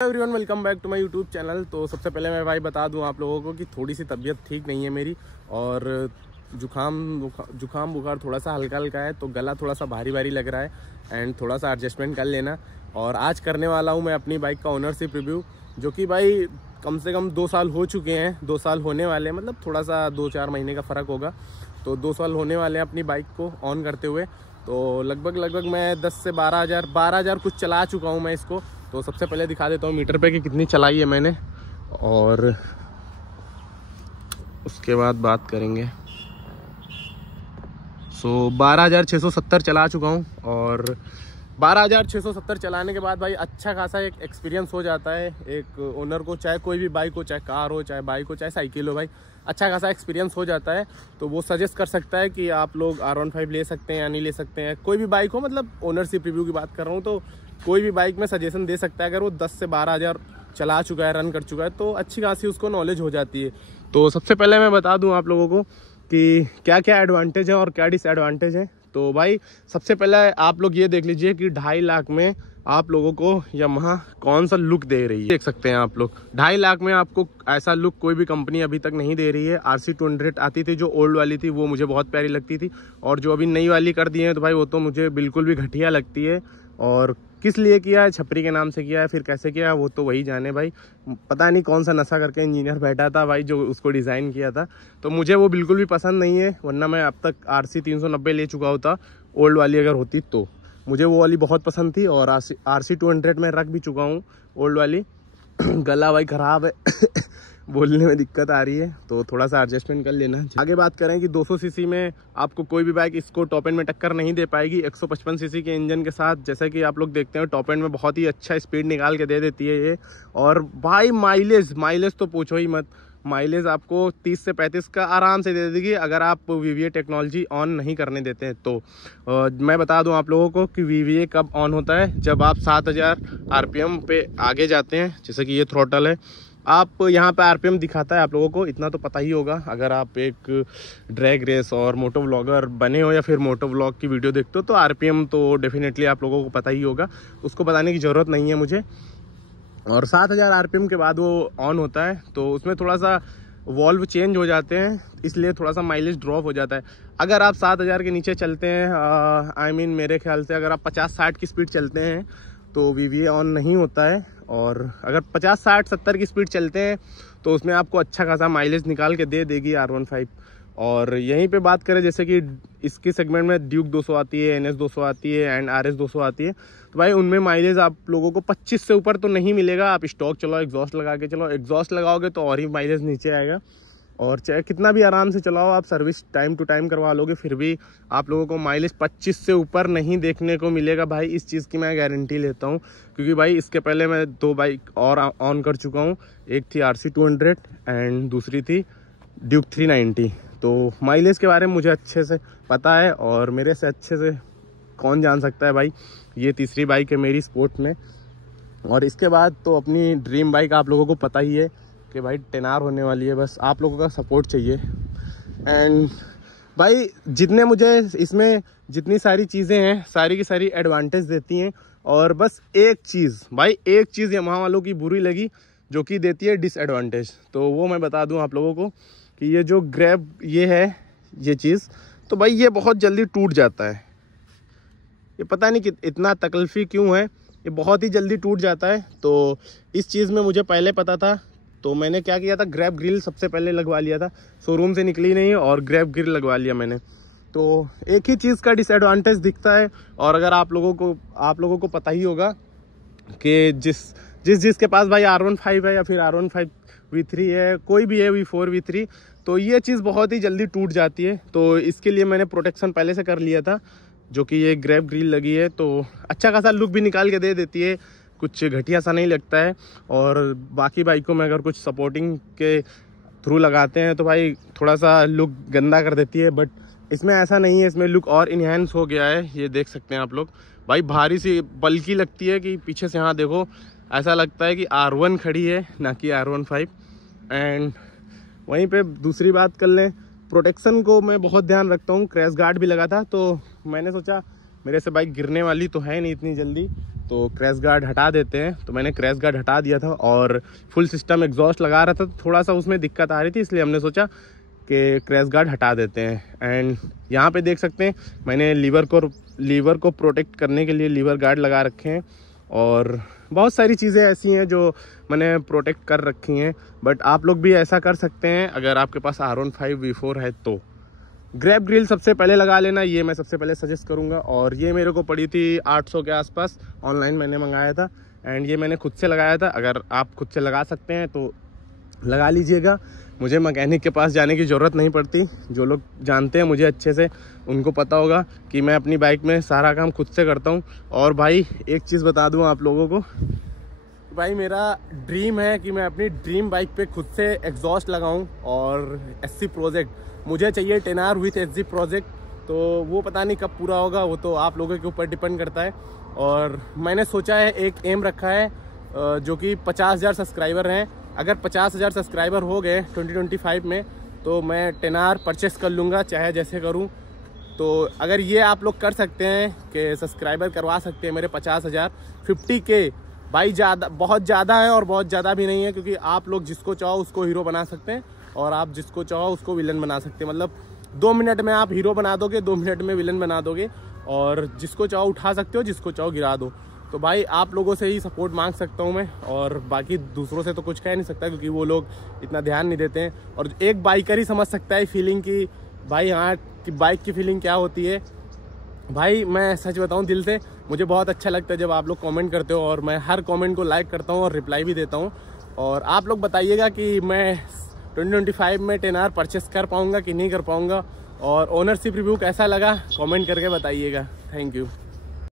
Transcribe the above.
Everyone, welcome back to my YouTube channel. तो सबसे पहले मैं भाई बता दूं आप लोगों को कि थोड़ी सी तबीयत ठीक नहीं है मेरी, और जुकाम बुखार थोड़ा सा हल्का हल्का है, तो गला थोड़ा सा भारी भारी लग रहा है एंड थोड़ा सा एडजस्टमेंट कर लेना। और आज करने वाला हूं मैं अपनी बाइक का ओनरशिप रिव्यू, जो कि भाई कम से कम 2 साल हो चुके हैं, 2 साल होने वाले हैं, मतलब थोड़ा सा 2-4 महीने का फ़र्क होगा। तो 2 साल होने वाले हैं अपनी बाइक को ऑन करते हुए। तो लगभग मैं 10 से 12,000 कुछ चला चुका हूँ मैं इसको। तो सबसे पहले दिखा देता हूँ मीटर पे कि कितनी चलाई है मैंने, और उसके बाद बात करेंगे। 12,670 चला चुका हूँ, और 12,670 चलाने के बाद भाई अच्छा खासा एक एक्सपीरियंस हो जाता है एक ओनर को, चाहे कोई भी बाइक हो, चाहे कार हो, चाहे बाइक हो, चाहे साइकिल हो, भाई अच्छा खासा एक्सपीरियंस हो जाता है। तो वो सजेस्ट कर सकता है कि आप लोग R15 ले सकते हैं या नहीं ले सकते हैं, कोई भी बाइक हो। मतलब ओनरशिप रिव्यू की बात कर रहा हूँ, तो कोई भी बाइक में सजेशन दे सकता है। अगर वो 10 से 12,000 चला चुका है, रन कर चुका है, तो अच्छी खासी उसको नॉलेज हो जाती है। तो सबसे पहले मैं बता दूं आप लोगों को कि क्या क्या एडवांटेज है और क्या डिसएडवांटेज है। तो भाई सबसे पहले आप लोग ये देख लीजिए कि 2.5 लाख में आप लोगों को यामाहा कौन सा लुक दे रही है। देख सकते हैं आप लोग, 2.5 लाख में आपको ऐसा लुक कोई भी कंपनी अभी तक नहीं दे रही है। RC200 आती थी जो ओल्ड वाली थी, वो मुझे बहुत प्यारी लगती थी, और जो अभी नई वाली कर दी है तो भाई वो तो मुझे बिल्कुल भी घटिया लगती है। और किस लिए किया है, छपरी के नाम से किया है, फिर कैसे किया है वो तो वही जाने भाई। पता नहीं कौन सा नशा करके इंजीनियर बैठा था भाई जो उसको डिज़ाइन किया था, तो मुझे वो बिल्कुल भी पसंद नहीं है। वरना मैं अब तक RC390 ले चुका होता, ओल्ड वाली अगर होती तो। मुझे वो वाली बहुत पसंद थी, और RC200 में रख भी चुका हूँ ओल्ड वाली। गला भाई ख़राब है बोलने में दिक्कत आ रही है, तो थोड़ा सा एडजस्टमेंट कर लेना। आगे बात करें कि 200 सीसी में आपको कोई भी बाइक इसको टॉप एंड में टक्कर नहीं दे पाएगी 155 सीसी के इंजन के साथ। जैसा कि आप लोग देखते हैं टॉप एंड में बहुत ही अच्छा स्पीड निकाल के दे देती है ये। और भाई माइलेज तो पूछो ही मत, माइलेज आपको 30 से 35 का आराम से दे देगी अगर आप VVA टेक्नोलॉजी ऑन नहीं करने देते हैं तो। मैं बता दूं आप लोगों को कि VVA कब ऑन होता है, जब आप 7,000 RPM पे आगे जाते हैं। जैसे कि ये थ्रोटल है, आप यहाँ पे RPM दिखाता है आप लोगों को, इतना तो पता ही होगा अगर आप एक ड्रैग रेस और मोटो व्लॉगर बने हो या फिर मोटो व्लॉग की वीडियो देखते हो, तो RPM तो डेफिनेटली आप लोगों को पता ही होगा, उसको बताने की ज़रूरत नहीं है मुझे। और 7,000 RPM के बाद वो ऑन होता है, तो उसमें थोड़ा सा वॉल्व चेंज हो जाते हैं, इसलिए थोड़ा सा माइलेज ड्रॉप हो जाता है। अगर आप 7,000 के नीचे चलते हैं, मेरे ख्याल से अगर आप 50-60 की स्पीड चलते हैं तो VVA ऑन नहीं होता है। और अगर 50-60-70 की स्पीड चलते हैं तो उसमें आपको अच्छा खासा माइलेज निकाल के दे देगी R15। और यहीं पे बात करें जैसे कि इसके सेगमेंट में ड्यूक 200 आती है, NS 200 आती है एंड RS 200 आती है, तो भाई उनमें माइलेज आप लोगों को 25 से ऊपर तो नहीं मिलेगा। आप स्टॉक चलाओ, एग्जॉस्ट लगा के चलो, एग्जॉस्ट लगाओगे तो और ही माइलेज नीचे आएगा। और चाहे कितना भी आराम से चलाओ, आप सर्विस टाइम टू टाइम करवा लोगे, फिर भी आप लोगों को माइलेज 25 से ऊपर नहीं देखने को मिलेगा भाई। इस चीज़ की मैं गारंटी लेता हूँ, क्योंकि भाई इसके पहले मैं 2 बाइक और ऑन कर चुका हूँ। एक थी RC200 एंड दूसरी थी ड्यूक 390। तो माइलेज के बारे में मुझे अच्छे से पता है, और मेरे से अच्छे से कौन जान सकता है भाई। ये तीसरी बाइक है मेरी स्पोर्ट में। और इसके बाद तो अपनी ड्रीम बाइक आप लोगों को पता ही है कि भाई 10R होने वाली है, बस आप लोगों का सपोर्ट चाहिए। एंड भाई जितने मुझे इसमें जितनी सारी चीज़ें हैं, सारी की सारी एडवांटेज देती हैं। और बस एक चीज़ यामाहा वालों की बुरी लगी, जो कि देती है डिसएडवांटेज। तो वो मैं बता दूं आप लोगों को कि ये जो ग्रैब ये है, ये चीज़ तो भाई ये बहुत जल्दी टूट जाता है। ये पता नहीं कि इतना तकल्फ़ी क्यों है, ये बहुत ही जल्दी टूट जाता है। तो इस चीज़ में मुझे पहले पता था, तो मैंने क्या किया था, ग्रैब ग्रिल सबसे पहले लगवा लिया था। शोरूम से निकली नहीं और ग्रैब ग्रिल लगवा लिया मैंने। तो एक ही चीज़ का डिसएडवांटेज दिखता है। और अगर आप लोगों को पता ही होगा कि जिसके पास भाई R15 है या फिर R15 V3 है, कोई भी है V4 V3, तो ये चीज़ बहुत ही जल्दी टूट जाती है। तो इसके लिए मैंने प्रोटेक्शन पहले से कर लिया था, जो कि ये ग्रैब ग्रिल लगी है, तो अच्छा खासा लुक भी निकाल के दे देती है, कुछ घटिया सा नहीं लगता है। और बाकी बाइकों में अगर कुछ सपोर्टिंग के थ्रू लगाते हैं तो भाई थोड़ा सा लुक गंदा कर देती है, बट इसमें ऐसा नहीं है, इसमें लुक और इन्हेंस हो गया है। ये देख सकते हैं आप लोग, भाई भारी सी बल्कि लगती है कि पीछे से, हाँ देखो, ऐसा लगता है कि R1 खड़ी है ना कि R15। एंड वहीं पे दूसरी बात कर लें, प्रोटेक्शन को मैं बहुत ध्यान रखता हूँ। क्रैश गार्ड भी लगा था, तो मैंने सोचा मेरे से बाइक गिरने वाली तो है नहीं इतनी जल्दी, तो क्रैश गार्ड हटा देते हैं। तो मैंने क्रैश गार्ड हटा दिया था और फुल सिस्टम एग्जॉस्ट लगा रहा था, तो थोड़ा सा उसमें दिक्कत आ रही थी, इसलिए हमने सोचा कि क्रैश गार्ड हटा देते हैं। एंड यहाँ पे देख सकते हैं मैंने लीवर को प्रोटेक्ट करने के लिए लीवर गार्ड लगा रखे हैं, और बहुत सारी चीज़ें ऐसी हैं जो मैंने प्रोटेक्ट कर रखी हैं। बट आप लोग भी ऐसा कर सकते हैं अगर आपके पास R15 V4 है तो। ग्रैब ग्रिल सबसे पहले लगा लेना, ये मैं सबसे पहले सजेस्ट करूंगा। और ये मेरे को पड़ी थी 800 के आसपास, ऑनलाइन मैंने मंगाया था। एंड ये मैंने खुद से लगाया था। अगर आप खुद से लगा सकते हैं तो लगा लीजिएगा, मुझे मैकेनिक के पास जाने की ज़रूरत नहीं पड़ती। जो लोग जानते हैं मुझे अच्छे से, उनको पता होगा कि मैं अपनी बाइक में सारा काम खुद से करता हूँ। और भाई एक चीज़ बता दूँ आप लोगों को, भाई मेरा ड्रीम है कि मैं अपनी ड्रीम बाइक पे खुद से एग्जॉस्ट लगाऊं। और SC प्रोजेक्ट मुझे चाहिए 10R विथ SG प्रोजेक्ट, तो वो पता नहीं कब पूरा होगा, वो तो आप लोगों के ऊपर डिपेंड करता है। और मैंने सोचा है, एक एम रखा है जो कि 50,000 सब्सक्राइबर हैं। अगर 50,000 सब्सक्राइबर हो गए 2025 में तो मैं 10R परचेस कर लूँगा, चाहे जैसे करूँ। तो अगर ये आप लोग कर सकते हैं कि सब्सक्राइबर करवा सकते हैं मेरे 50,000, 50K भाई, बहुत ज़्यादा है और बहुत ज़्यादा भी नहीं है, क्योंकि आप लोग जिसको चाहो उसको हीरो बना सकते हैं और आप जिसको चाहो उसको विलन बना सकते हैं। मतलब 2 मिनट में आप हीरो बना दोगे, 2 मिनट में विलन बना दोगे, और जिसको चाहो उठा सकते हो, जिसको चाहो गिरा दो। तो भाई आप लोगों से ही सपोर्ट मांग सकता हूँ मैं, और बाकी दूसरों से तो कुछ कह नहीं सकता, क्योंकि वो लोग इतना ध्यान नहीं देते हैं। और एक बाइकर ही समझ सकता है फीलिंग की, भाई हाँ, कि बाइक की फीलिंग क्या होती है। भाई मैं सच बताऊं दिल से, मुझे बहुत अच्छा लगता है जब आप लोग कमेंट करते हो, और मैं हर कमेंट को लाइक करता हूं और रिप्लाई भी देता हूं। और आप लोग बताइएगा कि मैं 2025 में 10R परचेस कर पाऊंगा कि नहीं कर पाऊंगा, और ओनरशिप रिव्यू कैसा लगा कमेंट करके बताइएगा। Thank you.